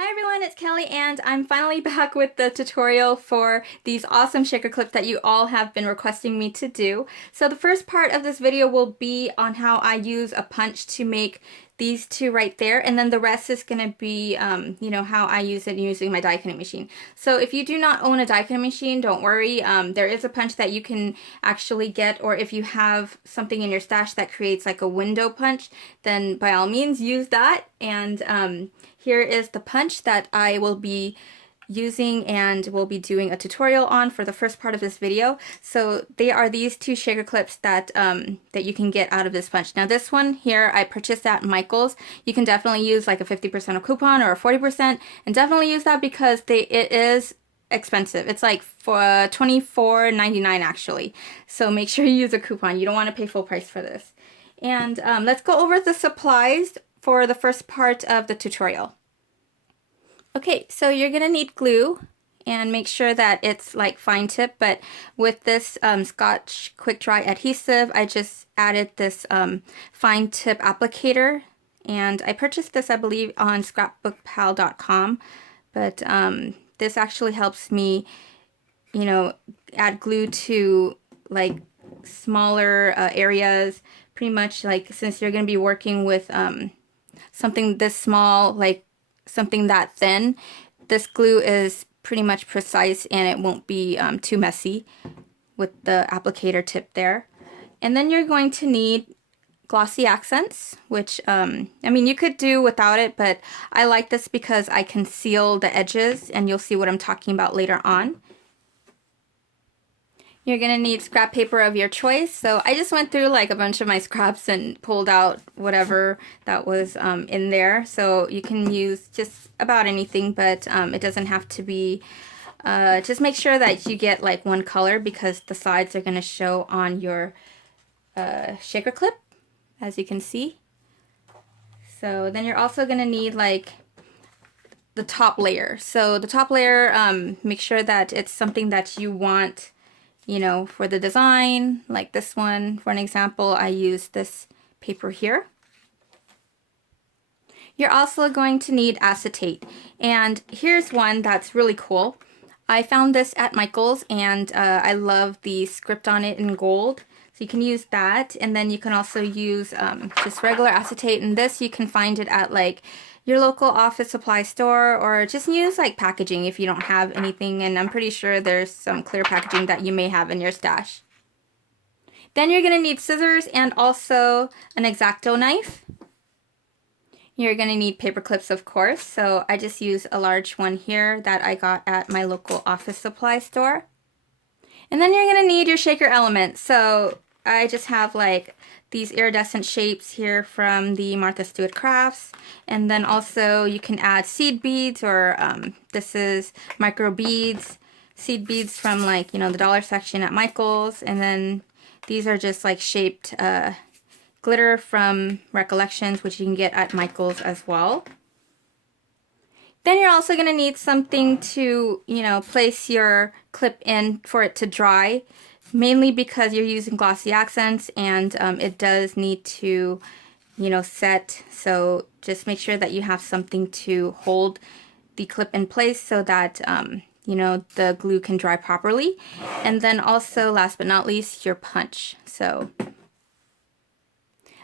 Hi everyone, it's Kelly and I'm finally back with the tutorial for these awesome shaker clips that you all have been requesting me to do. So the first part of this video will be on how I use a punch to make these two right there, and then the rest is going to be, how I use it using my die cutting machine. So if you do not own a die cutting machine, don't worry. There is a punch that you can actually get, or if you have something in your stash that creates like a window punch, then by all means use that. And here is the punch that I will be using and will be doing a tutorial on for the first part of this video. So they are these two shaker clips that that you can get out of this punch. Now this one here I purchased at Michael's. You can definitely use like a 50% coupon or a 40%, and definitely use that because it is expensive. It's like for $24.99 actually. So make sure you use a coupon. You don't want to pay full price for this. And let's go over the supplies for the first part of the tutorial. Okay, so you're gonna need glue, and make sure that it's like fine tip, but with this Scotch quick dry adhesive I just added this fine tip applicator, and I purchased this I believe on scrapbookpal.com, but this actually helps me add glue to like smaller areas, pretty much like since you're going to be working with something this small, like something that thin, this glue is pretty much precise and it won't be too messy with the applicator tip there. And then you're going to need glossy accents, which I mean you could do without it, but I like this because I can seal the edges, and you'll see what I'm talking about later on. You're gonna need scrap paper of your choice. So I just went through like a bunch of my scraps and pulled out whatever that was in there. So you can use just about anything, but it doesn't have to be, just make sure that you get like one color because the sides are gonna show on your shaker clip, as you can see. So then you're also gonna need like the top layer. So the top layer, make sure that it's something that you want, for the design. Like this one, for an example, I use this paper here. You're also going to need acetate, and here's one that's really cool. I found this at Michael's, and I love the script on it in gold, so you can use that. And then you can also use just regular acetate, and this you can find it at like your local office supply store, or just use like packaging if you don't have anything, and I'm pretty sure there's some clear packaging that you may have in your stash. Then you're going to need scissors and also an X-Acto knife. You're going to need paper clips, of course, so I just use a large one here that I got at my local office supply store. And then you're going to need your shaker element. So I just have like these iridescent shapes here from the Martha Stewart Crafts, and then also you can add seed beads, or this is micro beads, seed beads from like the dollar section at Michael's, and then these are just like shaped glitter from Recollections, which you can get at Michael's as well. Then you're also going to need something to place your clip in for it to dry, mainly because you're using glossy accents, and it does need to set. So just make sure that you have something to hold the clip in place so that the glue can dry properly. And then also, last but not least, your punch. So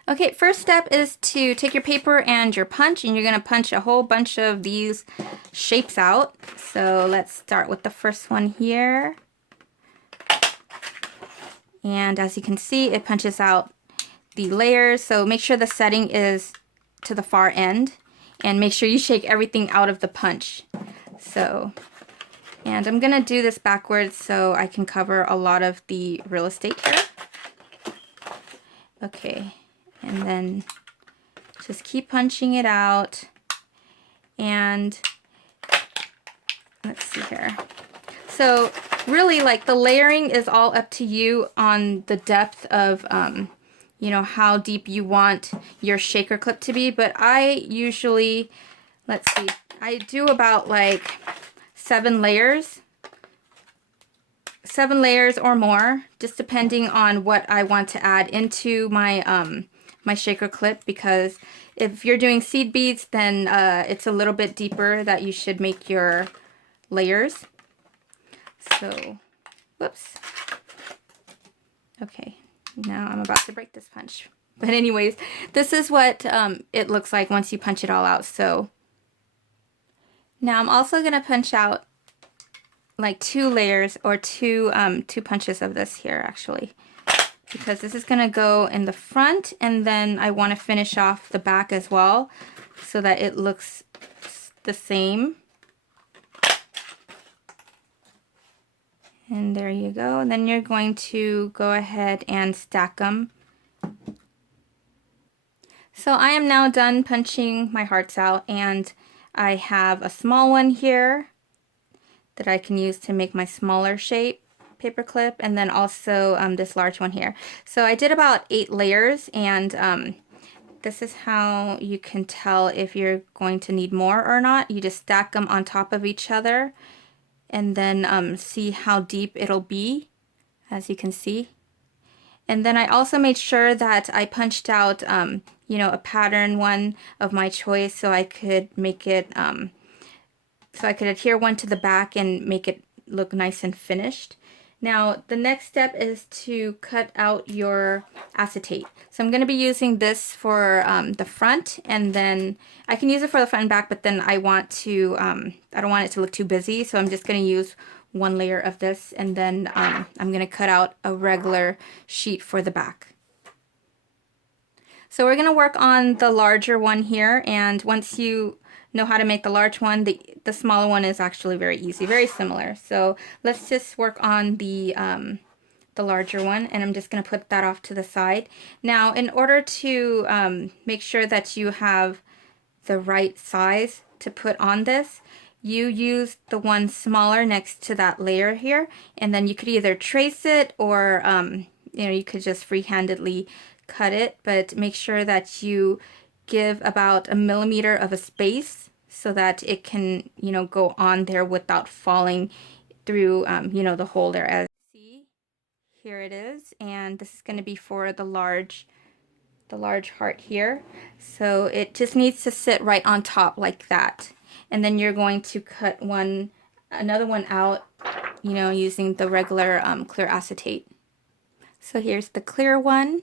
okay, first step is to take your paper and your punch, and you're going to punch a whole bunch of these shapes out. So let's start with the first one here. And as you can see, it punches out the layers. So make sure the setting is to the far end, and make sure you shake everything out of the punch. So, and I'm gonna do this backwards so I can cover a lot of the real estate here. Okay, and then just keep punching it out. And let's see here. So really, like, the layering is all up to you on the depth of, how deep you want your shaker clip to be. But I usually, let's see, I do about like 7 layers or more, just depending on what I want to add into my my shaker clip, because if you're doing seed beads, then it's a little bit deeper that you should make your layers. So, whoops. Okay, now I'm about to break this punch. But anyways, this is what it looks like once you punch it all out. So now I'm also going to punch out like 2 layers, or two punches of this here actually, because this is going to go in the front, and then I want to finish off the back as well so that it looks the same. And there you go. And then you're going to go ahead and stack them. So I am now done punching my hearts out, and I have a small one here that I can use to make my smaller shape paper clip, and then also this large one here. So I did about 8 layers, and this is how you can tell if you're going to need more or not. You just stack them on top of each other, and then see how deep it'll be, as you can see. And then I also made sure that I punched out, you know, a pattern one of my choice, so I could make it, so I could adhere one to the back and make it look nice and finished. Now, the next step is to cut out your acetate. So I'm going to be using this for the front, and then I can use it for the front and back, but then I want to, I don't want it to look too busy, so I'm just going to use 1 layer of this, and then I'm going to cut out a regular sheet for the back. So we're going to work on the larger one here, and once you know how to make the large one, the smaller one is actually very easy, very similar. So let's just work on the larger one, and I'm just going to put that off to the side. Now, in order to make sure that you have the right size to put on this, you use the one smaller next to that layer here, and then you could either trace it, or you know, you could just freehandedly cut it, but make sure that you give about 1 millimeter of a space so that it can, you know, go on there without falling through, you know, the hole there. As you see, here it is, and this is going to be for the large heart here. So it just needs to sit right on top like that, and then you're going to cut another one out, you know, using the regular clear acetate. So here's the clear one.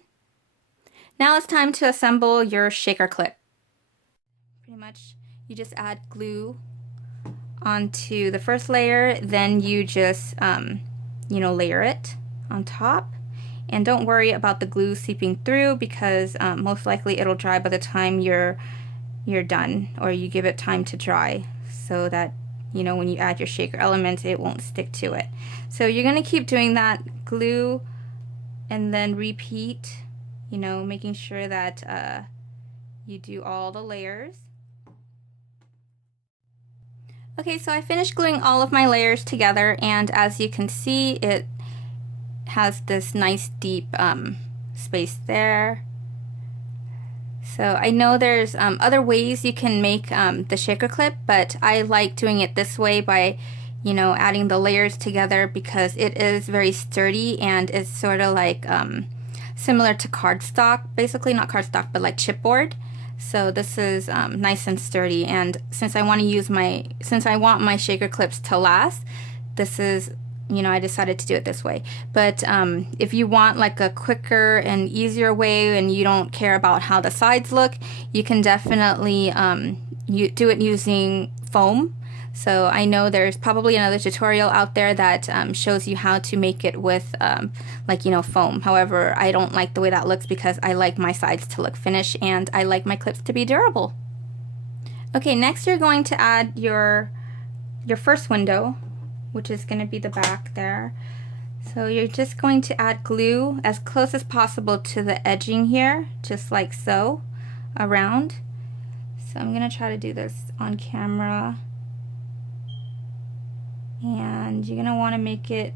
Now it's time to assemble your shaker clip. Pretty much you just add glue onto the first layer, then you just you know, layer it on top, and don't worry about the glue seeping through, because most likely it'll dry by the time you're done, or you give it time to dry, so that, you know, when you add your shaker element, it won't stick to it. So you're going to keep doing that, glue, and then repeat, you know, making sure that you do all the layers. Okay, so I finished gluing all of my layers together, and as you can see, it has this nice deep space there. So I know there's other ways you can make the shaker clip, but I like doing it this way by, you know, adding the layers together, because it is very sturdy, and it's sort of like similar to cardstock, basically not cardstock, but like chipboard. So this is nice and sturdy, and since I want my shaker clips to last, this is, you know, I decided to do it this way. But if you want like a quicker and easier way, and you don't care about how the sides look, you can definitely you do it using foam. So I know there's probably another tutorial out there that shows you how to make it with like, you know, foam. However, I don't like the way that looks, because I like my sides to look finished, and I like my clips to be durable. Okay, next you're going to add your first window, which is going to be the back there. So you're just going to add glue as close as possible to the edging here, just like so, around. So I'm going to try to do this on camera. And you're going to want to make it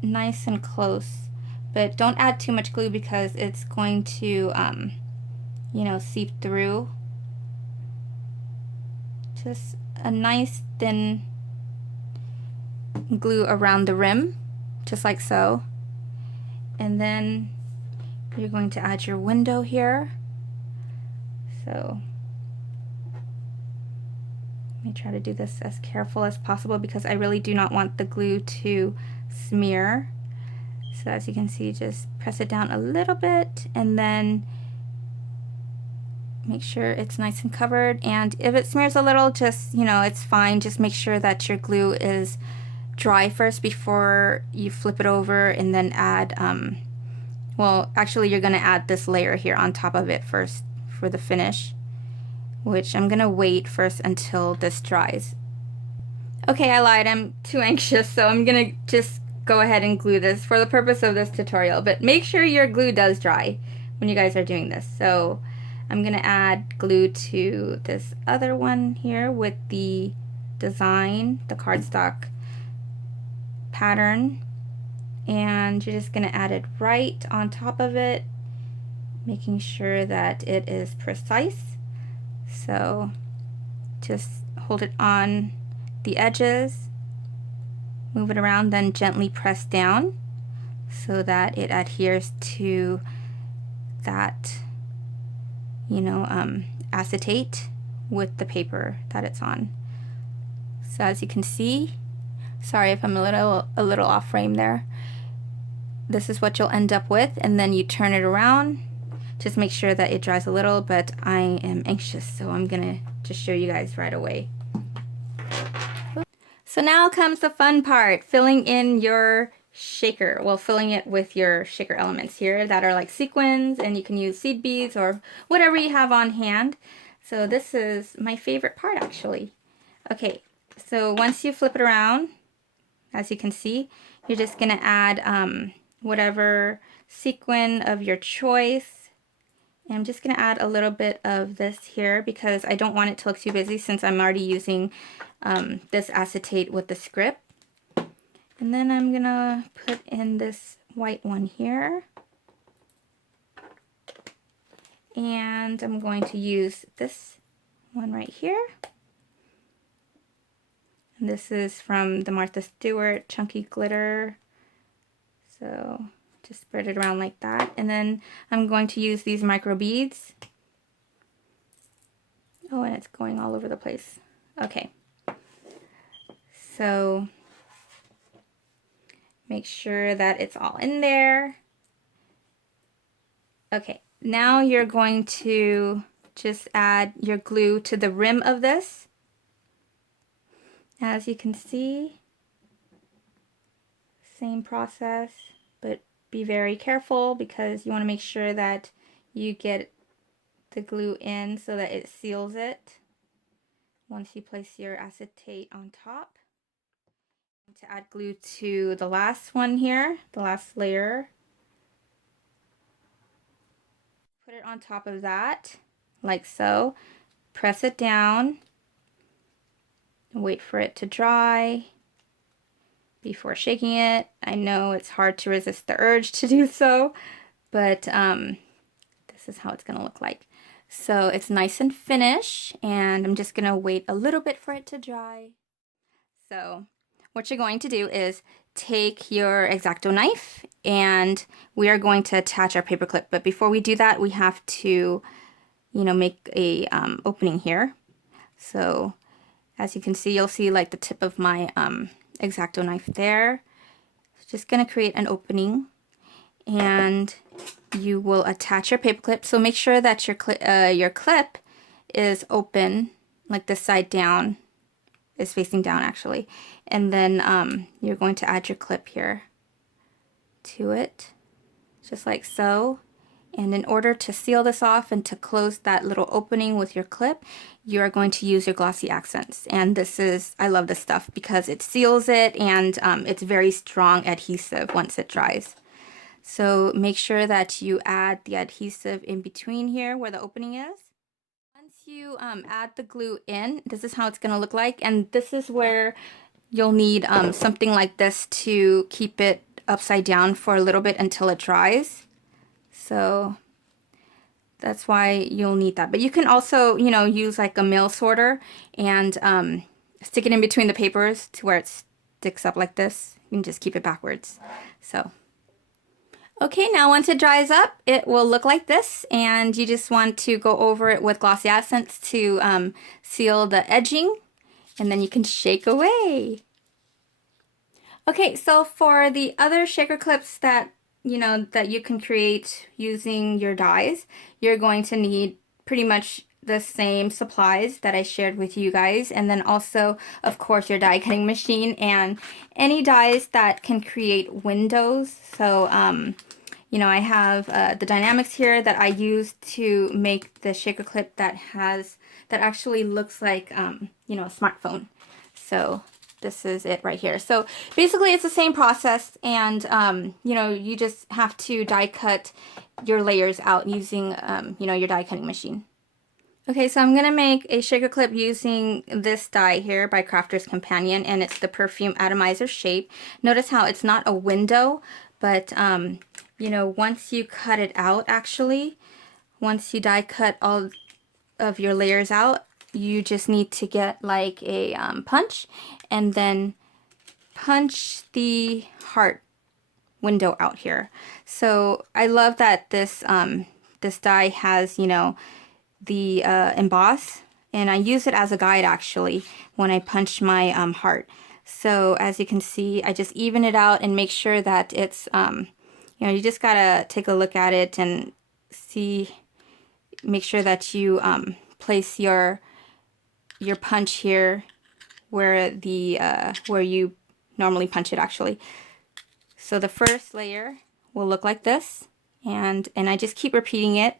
nice and close, but don't add too much glue, because it's going to, you know, seep through. Just a nice thin glue around the rim, just like so. And then you're going to add your window here. So let me try to do this as careful as possible because I really do not want the glue to smear. So as you can see, just press it down a little bit and then make sure it's nice and covered. And if it smears a little, just, you know, it's fine. Just make sure that your glue is dry first before you flip it over and then add, well, actually you're gonna add this layer here on top of it first for the finish, which I'm gonna wait first until this dries. Okay, I lied, I'm too anxious, so I'm gonna just go ahead and glue this for the purpose of this tutorial, but make sure your glue does dry when you guys are doing this. So I'm gonna add glue to this other one here with the design, the cardstock pattern, and you're just gonna add it right on top of it, making sure that it is precise. So just hold it on the edges, move it around, then gently press down so that it adheres to that, you know, acetate with the paper that it's on. So as you can see, sorry if I'm a little off frame there, this is what you'll end up with, and then you turn it around. Just make sure that it dries a little, but I am anxious, so I'm gonna just show you guys right away. So now comes the fun part, filling in your shaker. Well, filling it with your shaker elements here that are like sequins, and you can use seed beads or whatever you have on hand. So this is my favorite part actually. Okay, so once you flip it around, as you can see, you're just gonna add whatever sequin of your choice. And I'm just going to add a little bit of this here because I don't want it to look too busy since I'm already using this acetate with the script. And then I'm going to put in this white one here. And I'm going to use this one right here. And this is from the Martha Stewart Chunky Glitter. So just spread it around like that, and then I'm going to use these micro beads. Oh, and it's going all over the place. Okay, so make sure that it's all in there. Okay, now you're going to just add your glue to the rim of this. As you can see, same process, but be very careful because you want to make sure that you get the glue in so that it seals it once you place your acetate on top. To add glue to the last one here, the last layer, put it on top of that like so, press it down, and wait for it to dry before shaking it. I know it's hard to resist the urge to do so, but this is how it's gonna look like. So it's nice and finished, and I'm just gonna wait a little bit for it to dry. So what you're going to do is take your X-Acto knife, and we are going to attach our paper clip. But before we do that, we have to, you know, make a opening here. So as you can see, you'll see like the tip of my X-Acto knife there. Just gonna create an opening, and you will attach your paper clip. So make sure that your clip is open, like this side down, is facing down actually. And then you're going to add your clip here to it, just like so. And in order to seal this off and to close that little opening with your clip, you are going to use your glossy accents. And this is, I love this stuff because it seals it, and it's very strong adhesive once it dries. So make sure that you add the adhesive in between here where the opening is. Once you add the glue in, this is how it's going to look like. And this is where you'll need something like this to keep it upside down for a little bit until it dries. So that's why you'll need that. But you can also, you know, use like a mail sorter and stick it in between the papers to where it sticks up like this. You can just keep it backwards. So, Okay, now once it dries up, it will look like this, and you just want to go over it with glossy accents to seal the edging, and then you can shake away. Okay, so for the other shaker clips that that you can create using your dies, you're going to need pretty much the same supplies that I shared with you guys, and then also, of course, your die cutting machine and any dies that can create windows. So, I have the dynamics here that I use to make the shaker clip that actually looks like a smartphone. So this is it right here. So basically it's the same process, and you just have to die cut your layers out using your die cutting machine. Okay, so I'm gonna make a shaker clip using this die here by Crafter's Companion, and it's the Perfume Atomiser shape. Notice how it's not a window, but once you cut it out, actually, once you die cut all of your layers out, you just need to get like a punch and then punch the heart window out here. So I love that this this die has the emboss, and I use it as a guide actually when I punch my heart. So as you can see, I just even it out and make sure that it's you just gotta take a look at it and see, make sure that you place your punch here where the where you normally punch it actually. So the first layer will look like this, and I just keep repeating it.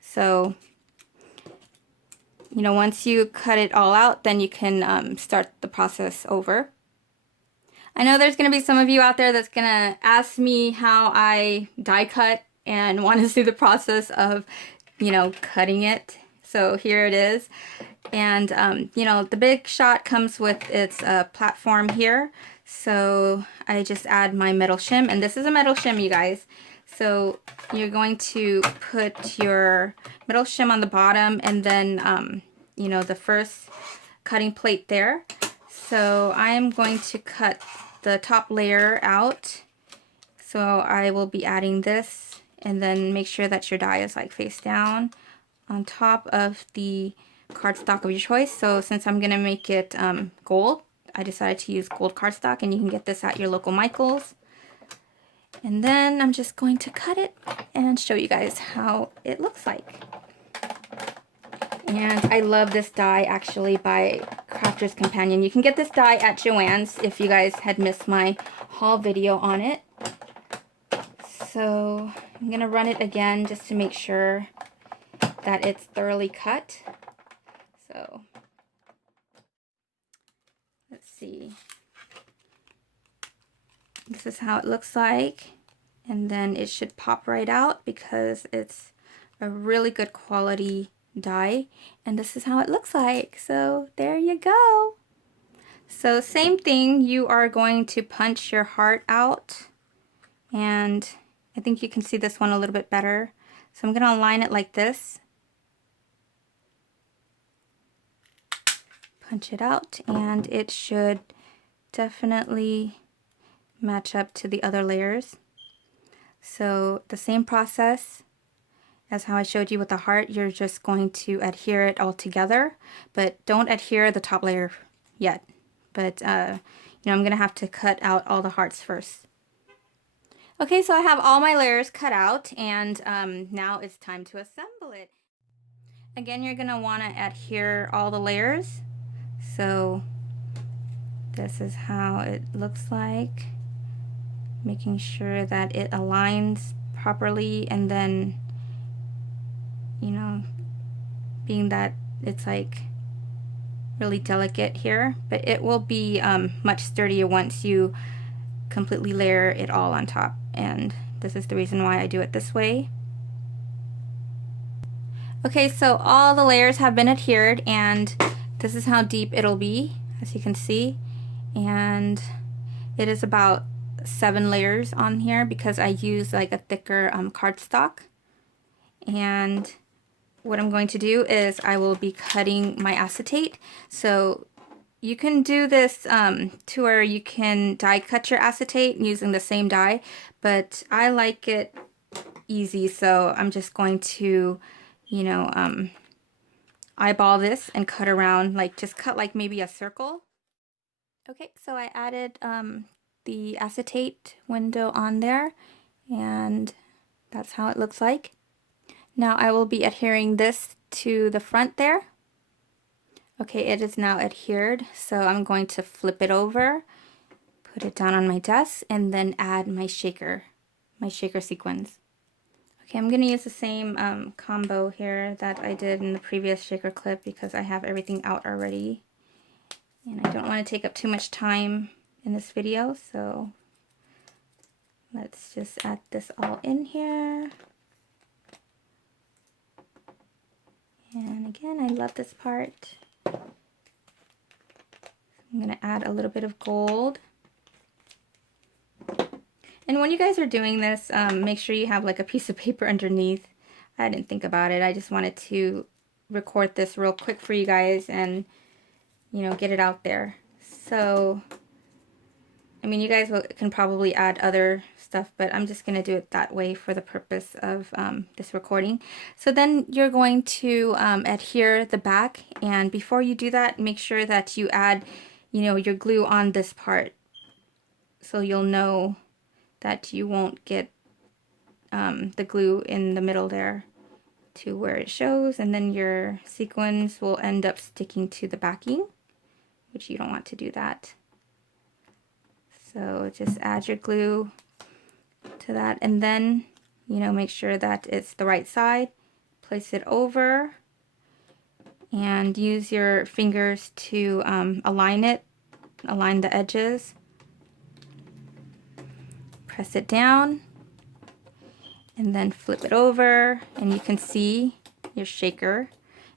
So once you cut it all out, then you can start the process over. I know there's going to be some of you out there that's going to ask me how I die cut and want to see the process of cutting it. So here it is. And the big shot comes with its platform here. So I just add my metal shim, and this is a metal shim, you guys. So you're going to put your metal shim on the bottom, and then the first cutting plate there. So I am going to cut the top layer out. So I will be adding this, and then make sure that your die is like face down on top of the cardstock of your choice. So since I'm gonna make it gold, I decided to use gold cardstock, and you can get this at your local Michael's. And then I'm just going to cut it and show you guys how it looks like. And I love this die actually by Crafter's Companion. You can get this die at Joann's if you guys had missed my haul video on it. So I'm gonna run it again just to make sure that it's thoroughly cut. So let's see. This is how it looks like, and then it should pop right out because it's a really good quality die, and this is how it looks like. So there you go. So same thing, you are going to punch your heart out, and I think you can see this one a little bit better. So I'm gonna align it like this, punch it out, and it should definitely match up to the other layers. So the same process as how I showed you with the heart, you're just going to adhere it all together, but don't adhere the top layer yet. But I'm gonna have to cut out all the hearts first. Okay, so I have all my layers cut out, and now it's time to assemble it. Again, you're gonna want to adhere all the layers. So this is how it looks like, making sure that it aligns properly, and then being that it's like really delicate here, but it will be much sturdier once you completely layer it all on top, and this is the reason why I do it this way. Okay, so all the layers have been adhered, and this is how deep it'll be, as you can see, and it is about 7 layers on here because I use like a thicker cardstock. And what I'm going to do is I will be cutting my acetate. So you can do this to where you can die cut your acetate using the same die, but I like it easy, so I'm just going to, you know, eyeball this and cut around, like just cut like maybe a circle. Okay, so I added the acetate window on there, and that's how it looks like. Now I will be adhering this to the front there. Okay, it is now adhered, so I'm going to flip it over, put it down on my desk, and then add my shaker sequins. Okay, I'm going to use the same combo here that I did in the previous shaker clip because I have everything out already. And I don't want to take up too much time in this video, so let's just add this all in here. And again, I love this part. I'm going to add a little bit of gold. And when you guys are doing this, make sure you have like a piece of paper underneath. I didn't think about it. I just wanted to record this real quick for you guys and, you know, get it out there. So, I mean, you guys can probably add other stuff, but I'm just going to do it that way for the purpose of this recording. So then you're going to adhere the back, and before you do that, make sure that you add, you know, your glue on this part, so you'll know that you won't get the glue in the middle there to where it shows, and then your sequins will end up sticking to the backing, which you don't want to do that. So just add your glue to that, and then, you know, make sure that it's the right side. Place it over and use your fingers to align the edges. Press it down and then flip it over, and you can see your shaker,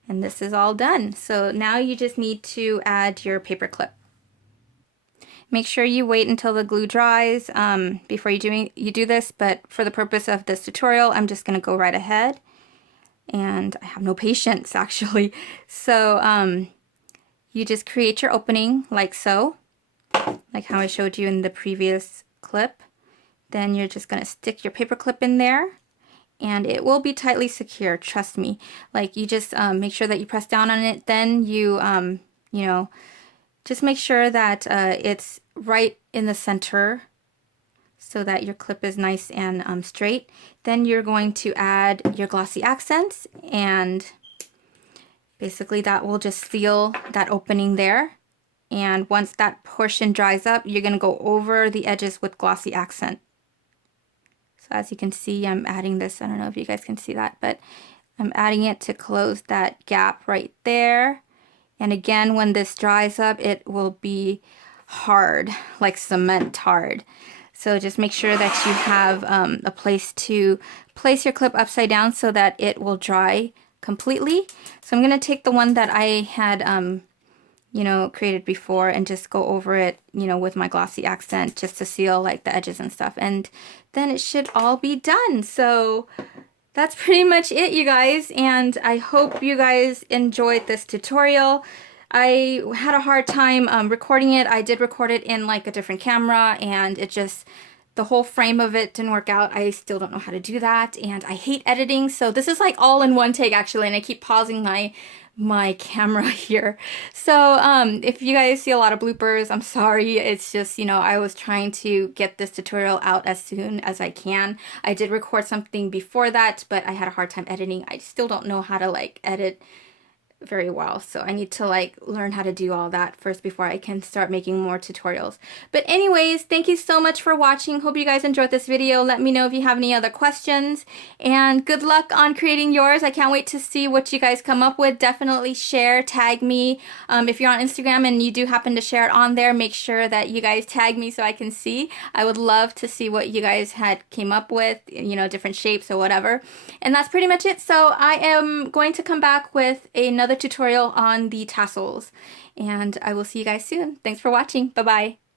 and this is all done. So now you just need to add your paper clip. Make sure you wait until the glue dries before you do this, but for the purpose of this tutorial, I'm just going to go right ahead, and I have no patience actually. So you just create your opening like so, like how I showed you in the previous clip. Then you're just going to stick your paper clip in there, and it will be tightly secure, trust me. Like, you just make sure that you press down on it, then you, you know, just make sure that it's right in the center so that your clip is nice and straight. Then you're going to add your glossy accents, and basically that will just seal that opening there. And once that portion dries up, you're going to go over the edges with glossy accent. So as you can see, I'm adding this. I don't know if you guys can see that, but I'm adding it to close that gap right there. And again, when this dries up, it will be hard, like cement hard. So just make sure that you have a place to place your clip upside down so that it will dry completely. So I'm going to take the one that I had you know, created before, and just go over it, you know, with my glossy accent just to seal like the edges and stuff, and then it should all be done. So that's pretty much it, you guys, and I hope you guys enjoyed this tutorial. I had a hard time recording it. I did record it in like a different camera, and it just, the whole frame of it didn't work out. I still don't know how to do that, and I hate editing, so this is like all in one take actually, and I keep pausing my camera here. So if you guys see a lot of bloopers, I'm sorry. It's just, you know, I was trying to get this tutorial out as soon as I can. I did record something before that, but I had a hard time editing. I still don't know how to like edit very well, so I need to like learn how to do all that first before I can start making more tutorials. But anyways, thank you so much for watching. Hope you guys enjoyed this video. Let me know if you have any other questions, and good luck on creating yours. I can't wait to see what you guys come up with. Definitely share, tag me. If you're on Instagram and you do happen to share it on there, make sure that you guys tag me so I can see. I would love to see what you guys had came up with, you know, different shapes or whatever. And that's pretty much it. So I am going to come back with another tutorial on the tassels, and I will see you guys soon. Thanks for watching. Bye bye.